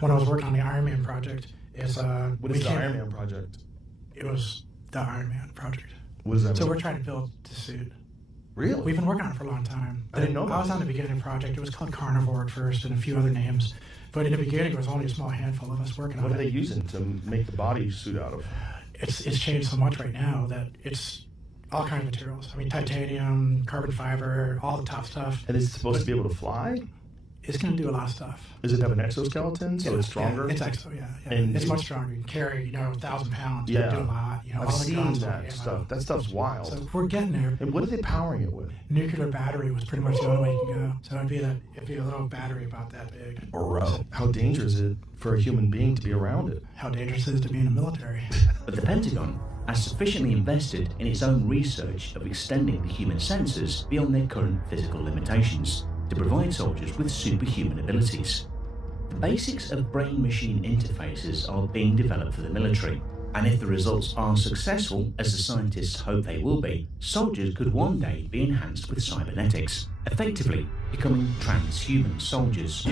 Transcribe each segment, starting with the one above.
when I was working on the Iron Man project, is What is the Iron Man project? It was the Iron Man project. What does that So mean? we're trying to build the suit. Really? We've been working on it for a long time. I didn't know I was that. on the beginning of the project. It was called Carnivore at first and a few other names. But in the beginning, it was only a small handful of us working on it. What are they using to make the body suit out of? It's changed so much right now that it's all kinds of materials. I mean, titanium, carbon fiber, all the top stuff. And is it supposed to be able to fly? It's going to do a lot of stuff. Does it have an exoskeleton, so it's stronger? Yeah, it's exo, yeah. And it's much stronger. You can carry, 1,000 pounds. Yeah. You can do a lot. I've all the seen guns, that ammo. stuff. That stuff's wild. So we're getting there. And what are they powering it with? Nuclear battery was pretty much the only way you can go. So it'd be a little battery about that big. Or how dangerous is it for a human being to be around it? How dangerous it is to be in the military. But the Pentagon has sufficiently invested in its own research of extending the human senses beyond their current physical limitations to provide soldiers with superhuman abilities. The basics of brain-machine interfaces are being developed for the military, and if the results are successful, as the scientists hope they will be, soldiers could one day be enhanced with cybernetics, effectively becoming transhuman soldiers.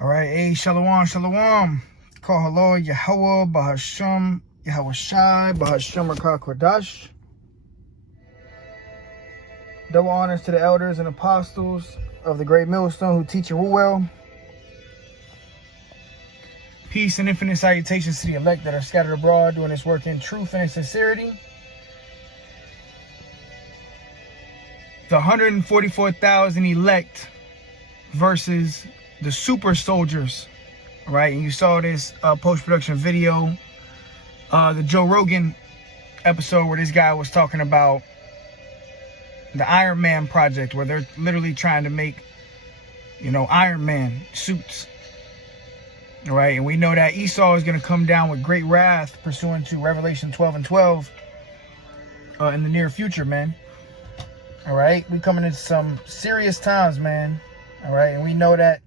All right, hey, shalom, shalom. Call hello, Yahweh, Bahasham, Yahweh Shai, Bahasham Rakah Kodash. Double honors to the elders and apostles of the great millstone who teach and rule well. Peace and infinite salutations to the elect that are scattered abroad doing this work in truth and in sincerity. The 144,000 elect versus the super soldiers. Right, and you saw this post-production video, the Joe Rogan episode where this guy was talking about the Iron Man project, where they're literally trying to make, Iron Man suits. All right, and we know that Esau is going to come down with great wrath pursuant to Revelation 12 and 12 in the near future, man. All right, we coming into some serious times, man. All right, and we know that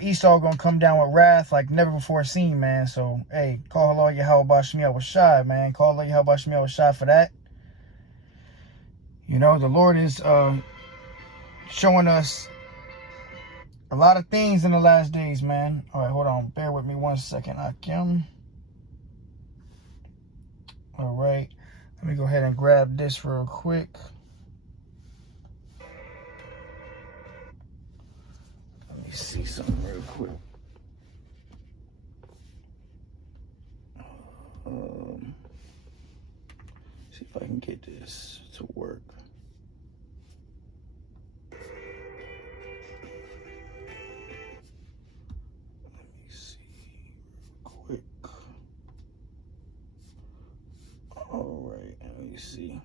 Esau gonna come down with wrath like never before seen, man. So, hey, call hello Yahweh Bashmi Awashai, man. Call hello Yahweh Bashmi Awashai for that. The Lord is showing us a lot of things in the last days, man. All right, hold on. Bear with me 1 second, Akim. All right. Let me go ahead and grab this real quick. See something real quick. See if I can get this to work. Let me see real quick. All right, let me see.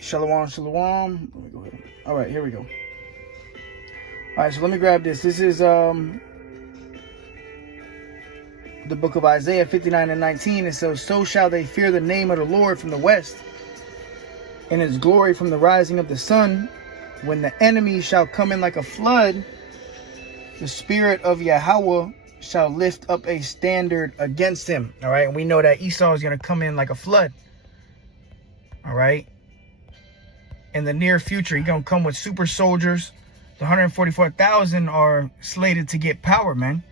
Shalom, shalom. Let me go ahead. All right, here we go. All right, so let me grab this. This is the book of Isaiah 59 and 19. It says, "So shall they fear the name of the Lord from the west, and his glory from the rising of the sun. When the enemy shall come in like a flood, the spirit of Yahweh shall lift up a standard against him." All right, and we know that Esau is going to come in like a flood. All right. In the near future, he's going to come with super soldiers. The 144,000 are slated to get power, man.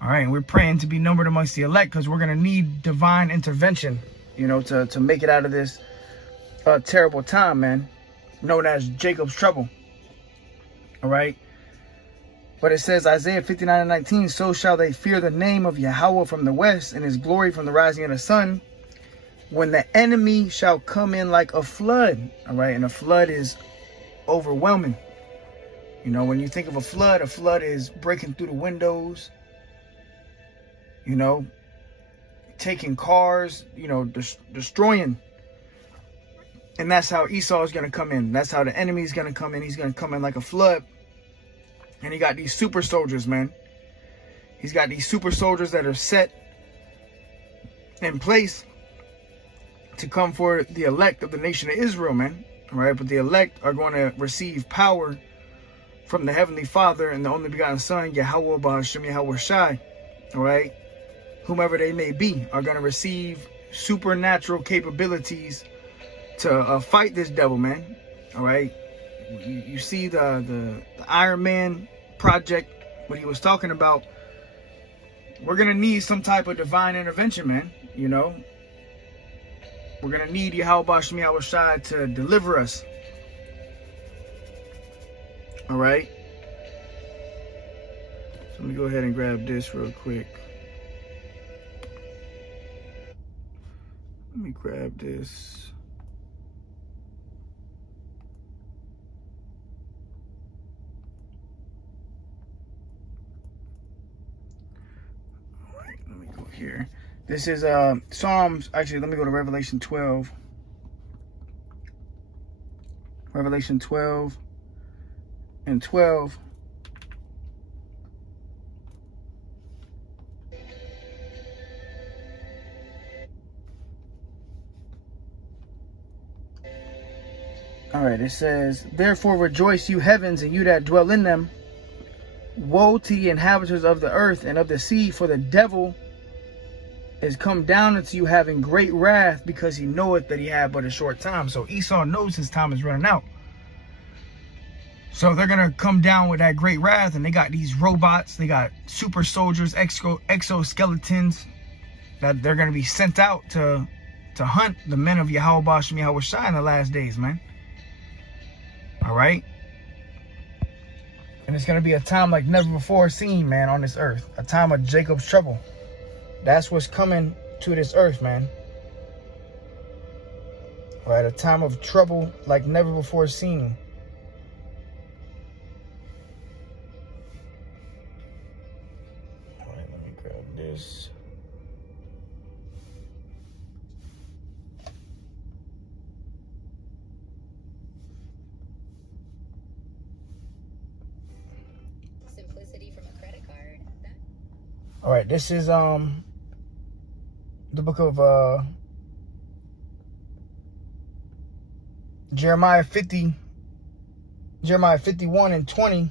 All right, and we're praying to be numbered amongst the elect because we're going to need divine intervention, to make it out of this terrible time, man, known as Jacob's trouble. All right. But it says, Isaiah 59 and 19, "So shall they fear the name of Yahweh from the west, and his glory from the rising of the sun. When the enemy shall come in like a flood." All right, and a flood is overwhelming. When you think of a flood is breaking through the windows, taking cars, destroying. And that's how Esau is going to come in. That's how the enemy is going to come in. He's going to come in like a flood. And he got these super soldiers, man. He's got these super soldiers that are set in place to come for the elect of the nation of Israel, man. All right, but the elect are going to receive power from the Heavenly Father and the only begotten Son, Yahweh Bahasham Yahweh Shai. All right, whomever they may be, are going to receive supernatural capabilities to fight this devil, man. All right. You see the Iron Man project, what he was talking about. We're going to need some type of divine intervention, man. You know, we're going to need Yahweh Shem Yahweh Shai to deliver us. All right. So let me go ahead and grab this real quick. Let me grab this. All right, let me go here. This is Psalms. Actually, let me go to Revelation 12. Revelation 12 and 12. All right, it says, therefore rejoice, you heavens, and you that dwell in them. Woe to the inhabitants of the earth and of the sea, for the devil is come down unto you having great wrath, because he knoweth that he had but a short time. So Esau knows his time is running out. So they're going to come down with that great wrath, and they got these robots, they got super soldiers, exoskeletons, that they're going to be sent out to hunt the men of Yahweh Shem Yahweh Shai in the last days, man. All right. And it's going to be a time like never before seen, man, on this earth. A time of Jacob's trouble. That's what's coming to this earth, man. All right. A time of trouble like never before seen. All right. Let me grab this. All right, this is the book of Jeremiah 51 and 20.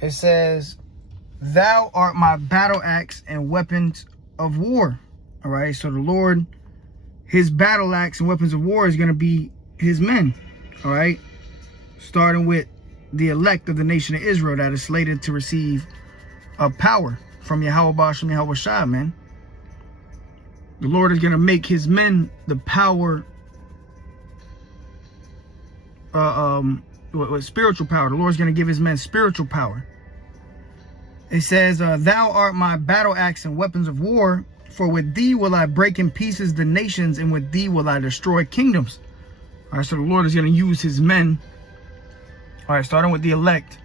It says, thou art my battle axe and weapons of war. All right, so the Lord, his battle axe and weapons of war is going to be his men. All right, starting with the elect of the nation of Israel that is slated to receive a power from Yahweh Shem Yahweh Shai, man. The Lord is going to make his men the power, spiritual power. The Lord is going to give his men spiritual power. It says, thou art my battle axe and weapons of war, for with thee will I break in pieces the nations, and with thee will I destroy kingdoms. All right, so the Lord is going to use his men, all right, starting with the elect,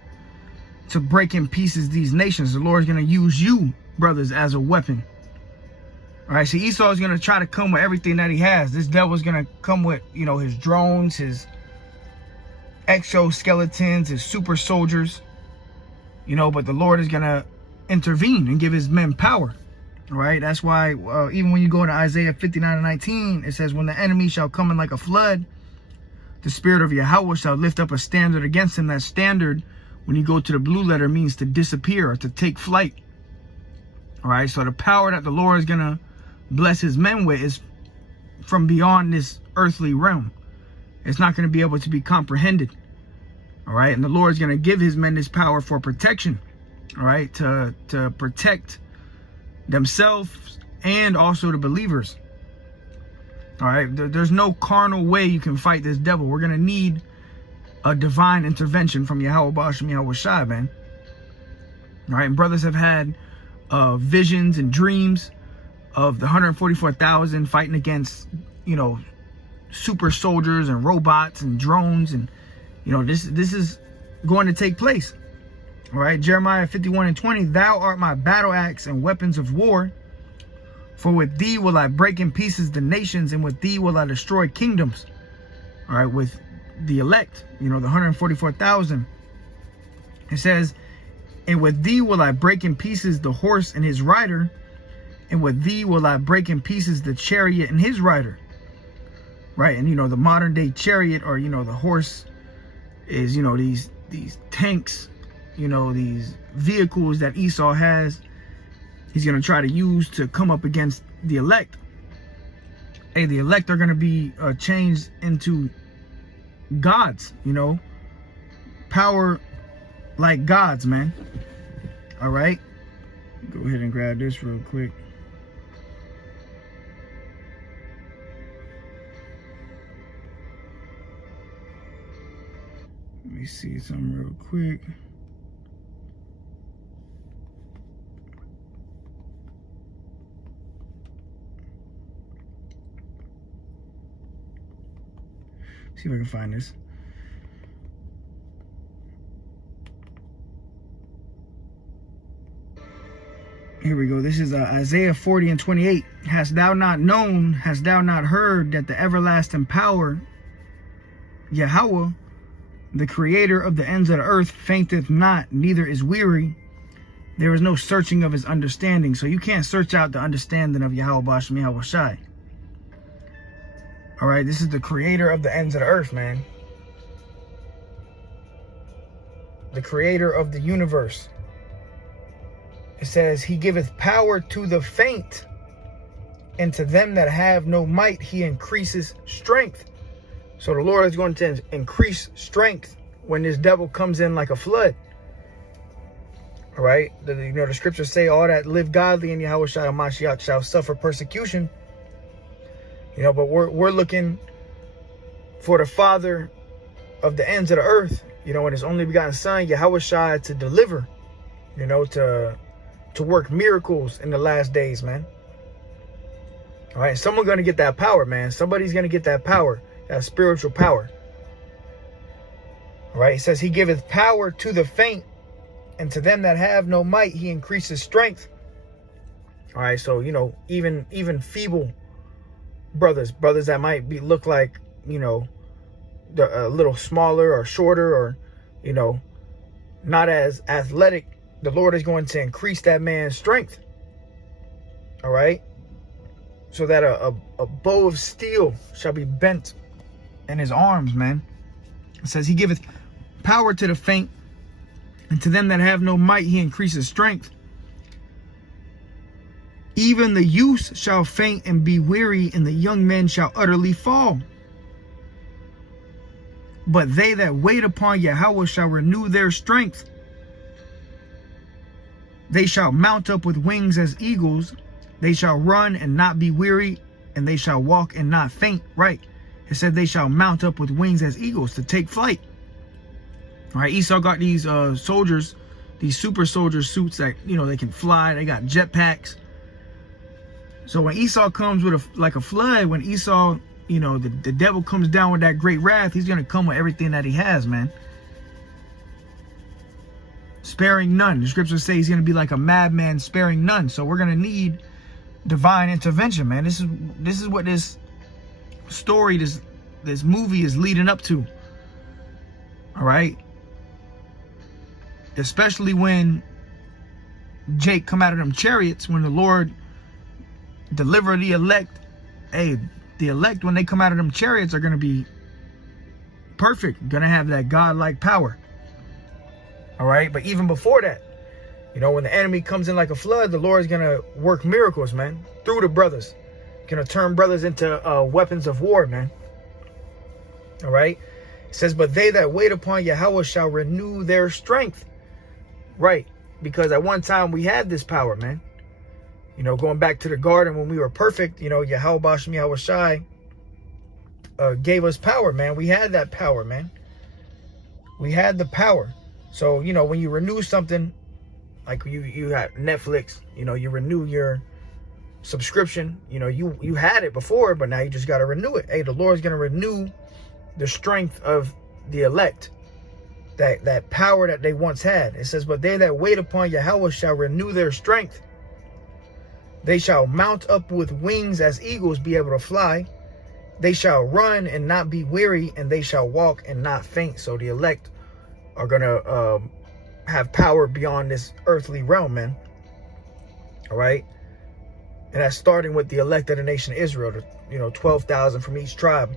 to break in pieces these nations. The Lord is going to use you, brothers, as a weapon. All right, so Esau is going to try to come with everything that he has. This devil is going to come with, you know, his drones, his exoskeletons, his super soldiers, you know, but the Lord is going to intervene and give his men power. All right, that's why even when you go to Isaiah 59 and 19, it says, when the enemy shall come in like a flood, the spirit of Yahweh shall lift up a standard against him. That standard, when you go to the blue letter, means to disappear or to take flight. All right, so the power that the Lord is going to bless his men with is from beyond this earthly realm. It's not going to be able to be comprehended. All right, and the Lord is going to give his men this power for protection. All right, to protect themselves and also the believers. All right, there's no carnal way you can fight this devil. We're going to need a divine intervention from Yahweh Shem Yahweh Shai, man. All right, and brothers have had visions and dreams of the 144,000 fighting against, you know, super soldiers and robots and drones, and you know, this is going to take place. All right, Jeremiah 51 and 20, thou art my battle axe and weapons of war, for with thee will I break in pieces the nations, and with thee will I destroy kingdoms. All right, with the elect, you know, the 144,000. It says, and with thee will I break in pieces the horse and his rider, and with thee will I break in pieces the chariot and his rider. Right, and you know, the modern day chariot, or you know, the horse is, you know, these tanks you know, these vehicles that Esau has, he's going to try to use to come up against the elect. Hey, the elect are going to be changed into gods, you know, power like gods, man. All right, go ahead and grab this real quick. Let me see something real quick. See if I can find this. Here we go. This is Isaiah 40:28. Hast thou not known, hast thou not heard that the everlasting power, Yahweh, the creator of the ends of the earth, fainteth not, neither is weary. There is no searching of his understanding. So you can't search out the understanding of Yahweh Bashem Yahweh Shai. All right, this is the creator of the ends of the earth, man. The creator of the universe. It says, he giveth power to the faint, and to them that have no might, he increases strength. So the Lord is going to increase strength when this devil comes in like a flood. All right, you know, the scriptures say all that live godly in Yahweh Shai Mashiach shall suffer persecution. You know, but we're looking for the Father of the ends of the earth, you know, and his only begotten Son, Yahweh Shai, to deliver, you know, to work miracles in the last days, man. All right, someone's going to get that power, man. Somebody's going to get that power, that spiritual power. All right, it says he giveth power to the faint, and to them that have no might, he increases strength. All right, so, you know, even feeble brothers that might look like, you know, a little smaller or shorter, or, you know, not as athletic, the Lord is going to increase that man's strength. All right, so that a bow of steel shall be bent in his arms, man. It says he giveth power to the faint, and to them that have no might, he increases strength. Even the youth shall faint and be weary, and the young men shall utterly fall. But they that wait upon Yahweh shall renew their strength. They shall mount up with wings as eagles. They shall run and not be weary, and they shall walk and not faint. Right. It said they shall mount up with wings as eagles, to take flight. All right, Esau got these soldiers, these super soldier suits that, you know, they can fly. They got jetpacks. So when Esau comes with like a flood, when Esau, you know, the devil comes down with that great wrath, he's going to come with everything that he has, man. Sparing none. The scriptures say he's going to be like a madman, sparing none. So we're going to need divine intervention, man. This is what this story, this movie is leading up to. All right. Especially when Jake come out of them chariots, when the Lord deliver the elect. Hey, the elect, when they come out of them chariots, are going to be perfect. Going to have that God-like power. All right. But even before that, you know, when the enemy comes in like a flood, the Lord is going to work miracles, man, through the brothers. Going to turn brothers into weapons of war, man. All right. It says, but they that wait upon Yahweh shall renew their strength. Right. Because at one time we had this power, man. You know, going back to the garden when we were perfect, you know, Yahweh Bashem Yahweh Shai gave us power, man. We had that power, man. We had the power. So, you know, when you renew something, like you had Netflix, you know, you renew your subscription. You know, you had it before, but now you just got to renew it. Hey, the Lord's going to renew the strength of the elect. That power that they once had. It says, but they that wait upon Yahweh shall renew their strength. They shall mount up with wings as eagles, be able to fly. They shall run and not be weary, and they shall walk and not faint. So the elect are going to have power beyond this earthly realm, man. All right. And that's starting with the elect of the nation of Israel, you know, 12,000 from each tribe.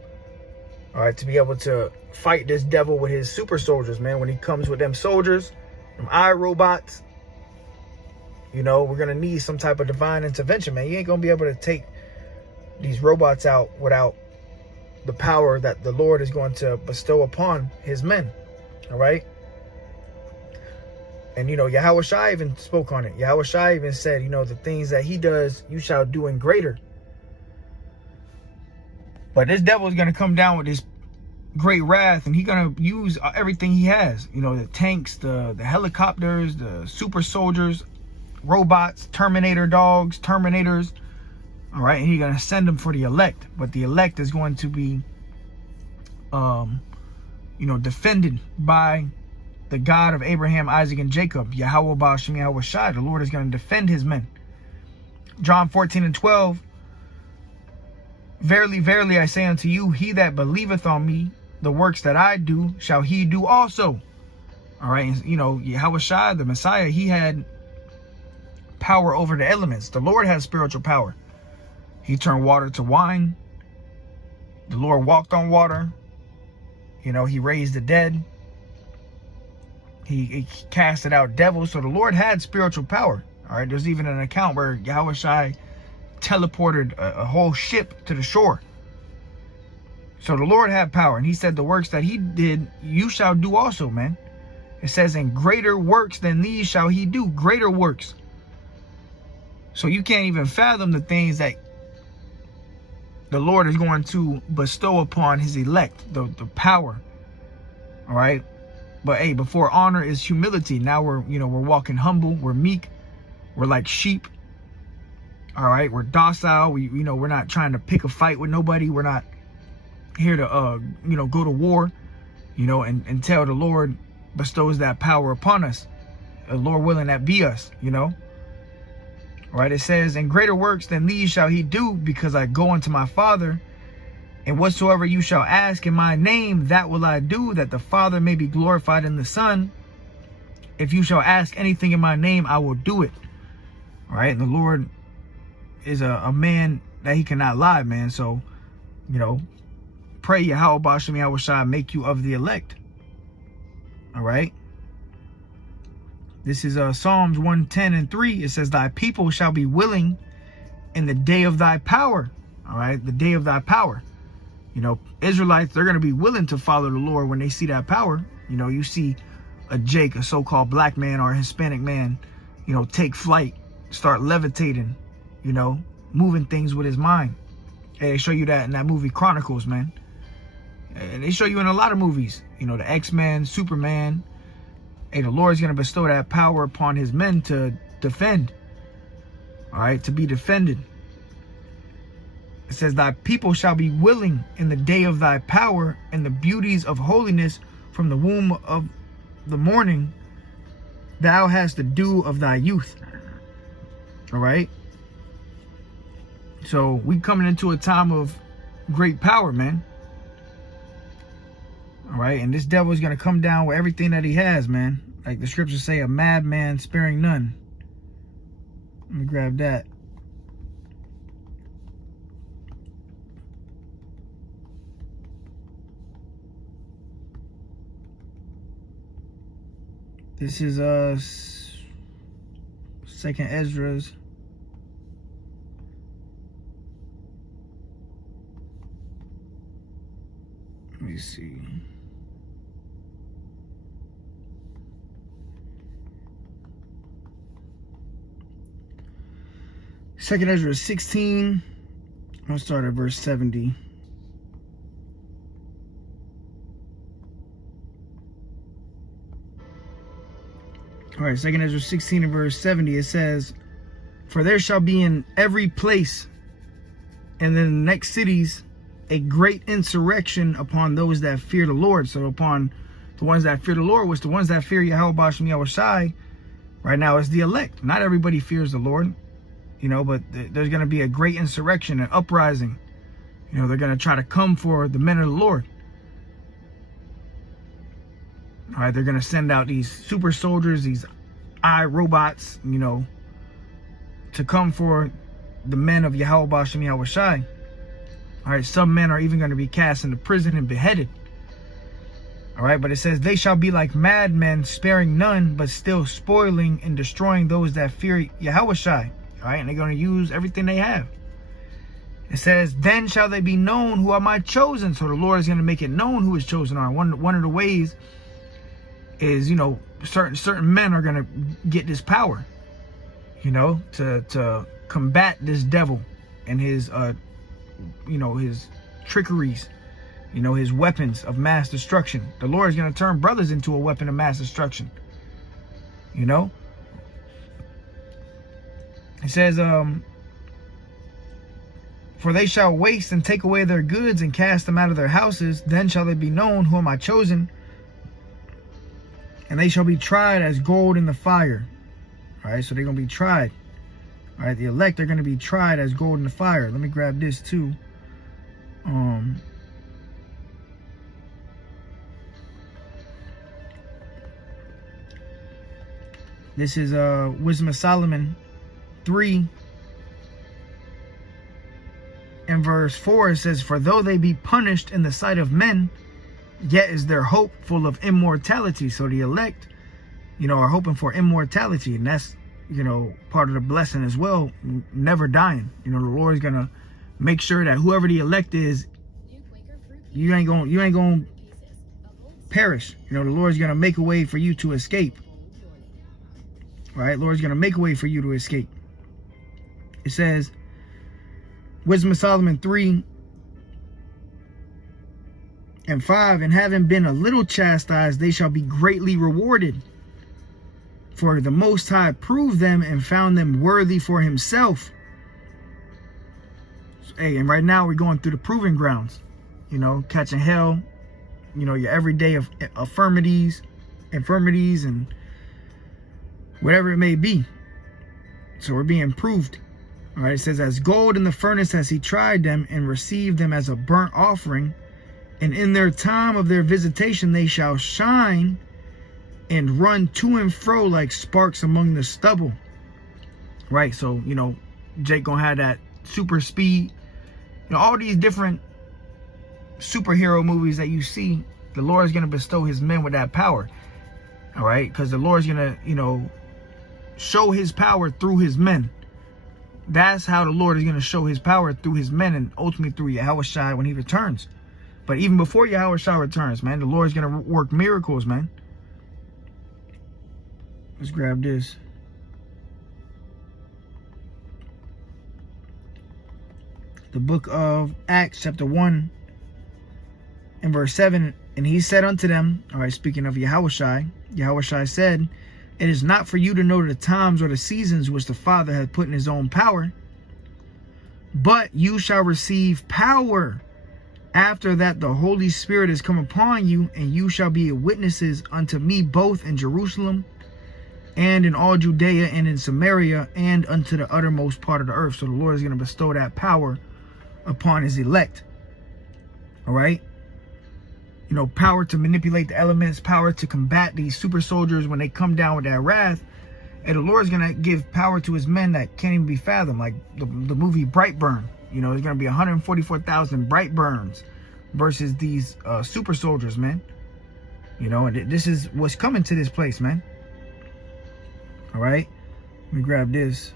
All right, to be able to fight this devil with his super soldiers, man. When he comes with them soldiers, them iRobots. You know, we're going to need some type of divine intervention, man. You ain't going to be able to take these robots out without the power that the Lord is going to bestow upon his men. All right. And, you know, Yahweh Shai even spoke on it. Yahweh Shai even said, you know, the things that he does, you shall do in greater. But this devil is going to come down with this great wrath, and he's going to use everything he has. You know, the tanks, the helicopters, the super soldiers, robots, Terminator dogs, Terminators. All right. And he's going to send them for the elect. But the elect is going to be, you know, defended by the God of Abraham, Isaac, and Jacob, Yahweh Ba'ashem Yahweh Shai. The Lord is going to defend his men. John 14:12. Verily, verily, I say unto you, he that believeth on me, the works that I do, shall he do also. All right. You know, Yahweh Shai, the Messiah, he had power over the elements. The Lord has spiritual power. He turned water to wine. The Lord walked on water. You know, he raised the dead. He casted out devils. So the Lord had spiritual power. All right. There's even an account where Yahweh Shai teleported a whole ship to the shore. So the Lord had power. And he said the works that he did, you shall do also, man. It says, and greater works than these shall he do. Greater works. So you can't even fathom the things that the Lord is going to bestow upon his elect. The power. All right. But hey, before honor is humility. Now we're walking humble. We're meek. We're like sheep. All right. We're docile. We're not trying to pick a fight with nobody. We're not here to, go to war, until the Lord bestows that power upon us. The Lord willing that be us, All right. It says, and greater works than these shall he do, because I go unto my Father. And whatsoever you shall ask in my name, that will I do, that the Father may be glorified in the Son. If you shall ask anything in my name, I will do it. All right. And the Lord is a man that he cannot lie, man. So, pray Yahweh Ba'ashem Yahweh Shai make you of the elect. All right. This is Psalms 110:3. It says, thy people shall be willing in the day of thy power. All right. The day of thy power. Israelites, they're going to be willing to follow the Lord when they see that power. You see a Jake, a so-called black man or a Hispanic man, take flight, start levitating, moving things with his mind. And they show you that in that movie Chronicles, man. And they show you in a lot of movies, the X-Men, Superman. Hey, the Lord's going to bestow that power upon his men to defend. All right, to be defended. It says, thy people shall be willing in the day of thy power, and the beauties of holiness from the womb of the morning. Thou hast the dew of thy youth. All right. So we coming into a time of great power, man. All right. And this devil is going to come down with everything that he has, man. Like the scriptures say, a madman sparing none. Let me grab that. This is Second Esdras. Let me see. Second Esdras 16. I'll start at verse 70. All right, Second Esdras 16 and verse 70, it says, for there shall be in every place and in the next cities a great insurrection upon those that fear the Lord. So upon the ones that fear the Lord, which the ones that fear Yahweh Ba'ashem Yahweh Shai, right now is the elect. Not everybody fears the Lord, but there's going to be a great insurrection, an uprising. They're going to try to come for the men of the Lord. All right, they're going to send out these super soldiers, these iRobots, to come for the men of Yahweh Ba'ashem Yahweh Shai. All right, some men are even going to be cast into prison and beheaded. All right, but it says, they shall be like madmen, sparing none, but still spoiling and destroying those that fear Yahushai. All right, and they're going to use everything they have. It says, then shall they be known who are my chosen. So the Lord is going to make it known who his chosen are. One of the ways is, you know, certain men are going to get this power, you know, to combat this devil and his, you know, his trickeries, you know, his weapons of mass destruction. The Lord is going to turn brothers into a weapon of mass destruction, you know. It says, for they shall waste and take away their goods and cast them out of their houses. Then shall they be known who am I chosen, and they shall be tried as gold in the fire. All right, so they're going to be tried. All right, the elect are going to be tried as gold in the fire. Let me grab this too. This is Wisdom of Solomon 3 and verse 4. It says, for though they be punished in the sight of men, yet is their hope full of immortality. So the elect, you know, are hoping for immortality, and that's, you know, part of the blessing as well, never dying. You know, the Lord is gonna make sure that whoever the elect is, you ain't gonna perish. You know, the Lord's gonna make a way for you to escape. Right? Lord's gonna make a way for you to escape. It says, Wisdom of Solomon 3 and 5, and having been a little chastised, they shall be greatly rewarded. For the Most High proved them and found them worthy for himself. Hey, and right now we're going through the proving grounds. You know, catching hell. You know, your everyday infirmities and whatever it may be. So we're being proved. All right, it says, as gold in the furnace has he tried them and received them as a burnt offering. And in their time of their visitation they shall shine and run to and fro like sparks among the stubble. Right, so, you know, Jake gonna have that super speed. You know, all these different superhero movies that you see, the Lord is gonna bestow his men with that power. All right, because the Lord's gonna, you know, show his power through his men. That's how the Lord is going to show his power, through his men, and ultimately through Yahushua when he returns. But even before Yahushua returns, man, the Lord is going to work miracles, man. Let's grab this. The book of Acts, chapter 1 and verse 7. And he said unto them, all right, speaking of Yahushua said, it is not for you to know the times or the seasons which the Father hath put in his own power, but you shall receive power after that the Holy Spirit is come upon you, and you shall be witnesses unto me both in Jerusalem and in all Judea and in Samaria and unto the uttermost part of the earth. So the Lord is going to bestow that power upon his elect. All right. You know, power to manipulate the elements, power to combat these super soldiers when they come down with that wrath. And the Lord's going to give power to his men that can't even be fathomed. Like the movie Brightburn. You know, there's going to be 144,000 Brightburns versus these super soldiers, man. You know, and this is what's coming to this place, man. All right. Let me grab this.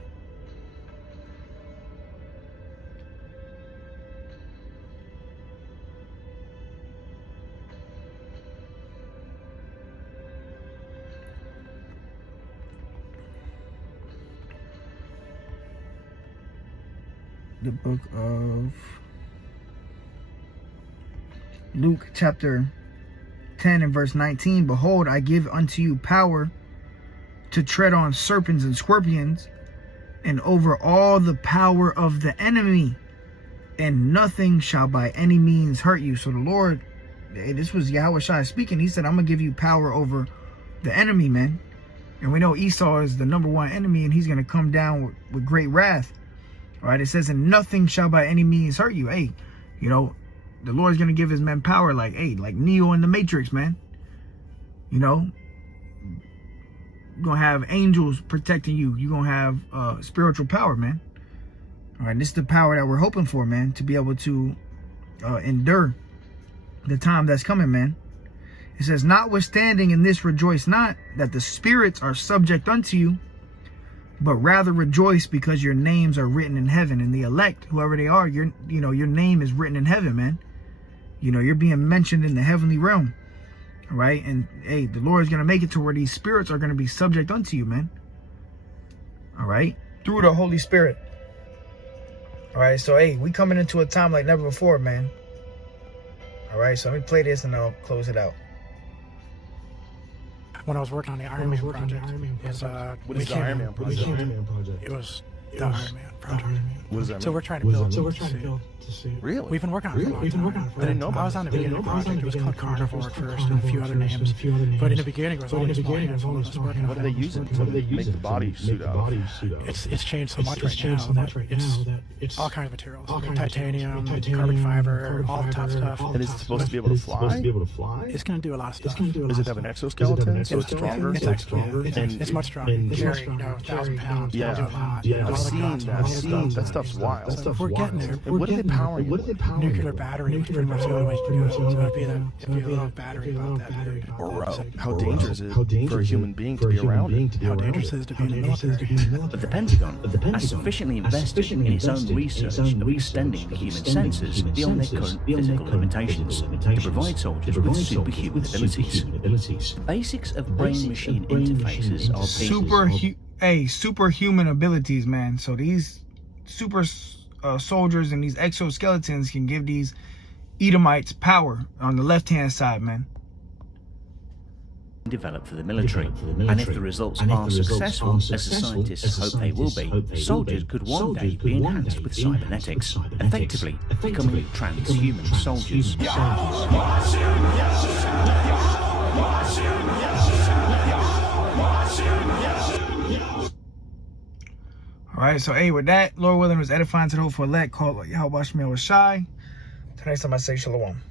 The book of Luke chapter 10 and verse 19. Behold, I give unto you power to tread on serpents and scorpions and over all the power of the enemy, and nothing shall by any means hurt you. So the Lord, this was Yahushua speaking. He said, I'm going to give you power over the enemy, man. And we know Esau is the #1 enemy, and he's going to come down with great wrath. All right, it says, and nothing shall by any means hurt you. Hey, you know, the Lord's going to give his men power like, hey, like Neo in the Matrix, man. You know, you're going to have angels protecting you. You're going to have spiritual power, man. All right, this is the power that we're hoping for, man, to be able to endure the time that's coming, man. It says, notwithstanding in this rejoice not that the spirits are subject unto you, but rather rejoice because your names are written in heaven. And the elect, whoever they are, your name is written in heaven, man. You're being mentioned in the heavenly realm. All right. And hey, the Lord is going to make it to where these spirits are going to be subject unto you, man. All right. Through the Holy Spirit. All right. So, hey, we coming into a time like never before, man. All right. So let me play this and I'll close it out. When I was working on the Iron Man project, What is the Iron Man project? it was the Iron Man project. What does that mean? So we're trying to build. Really? We've been working on it for a long time. I didn't know about I was on the beginning of the project. It was called Carnivore at first, and a few other names. But in the beginning, it was only a small handful of us working on it. What do they use it to make the body suit out of? It's changed so much right now that it's all kinds of materials. Titanium, carbon fiber, all the top stuff. And is it supposed to be able to fly? It's going to do a lot of stuff. Does it have an exoskeleton so it's stronger? It's stronger. It's much stronger. You can carry 1,000 pounds. Yeah. Do a lot. I've seen that stuff. That stuff's wild. We're getting there. And what are they powering it with? Nuclear battery, which pretty much the only way to do it. So it'd be a little battery about that big. How dangerous is it for a human being to be around it? How dangerous it is to be in the military. But the Pentagon has sufficiently invested in its own research of extending the human senses beyond their current physical limitations to provide soldiers with superhuman abilities. The basics of brain-machine interfaces are superhuman abilities, man. So these super soldiers and these exoskeletons can give these Edomites power on the left-hand side, man. Developed for the military, and if the results are successful, as the scientists hope they will be, soldiers could one day be enhanced with cybernetics, effectively becoming transhuman soldiers. All right, so hey, with that, Lord willing, was edifying to the hopeful elect, called Yahweh Shemel Shai. Till next time I say shalom.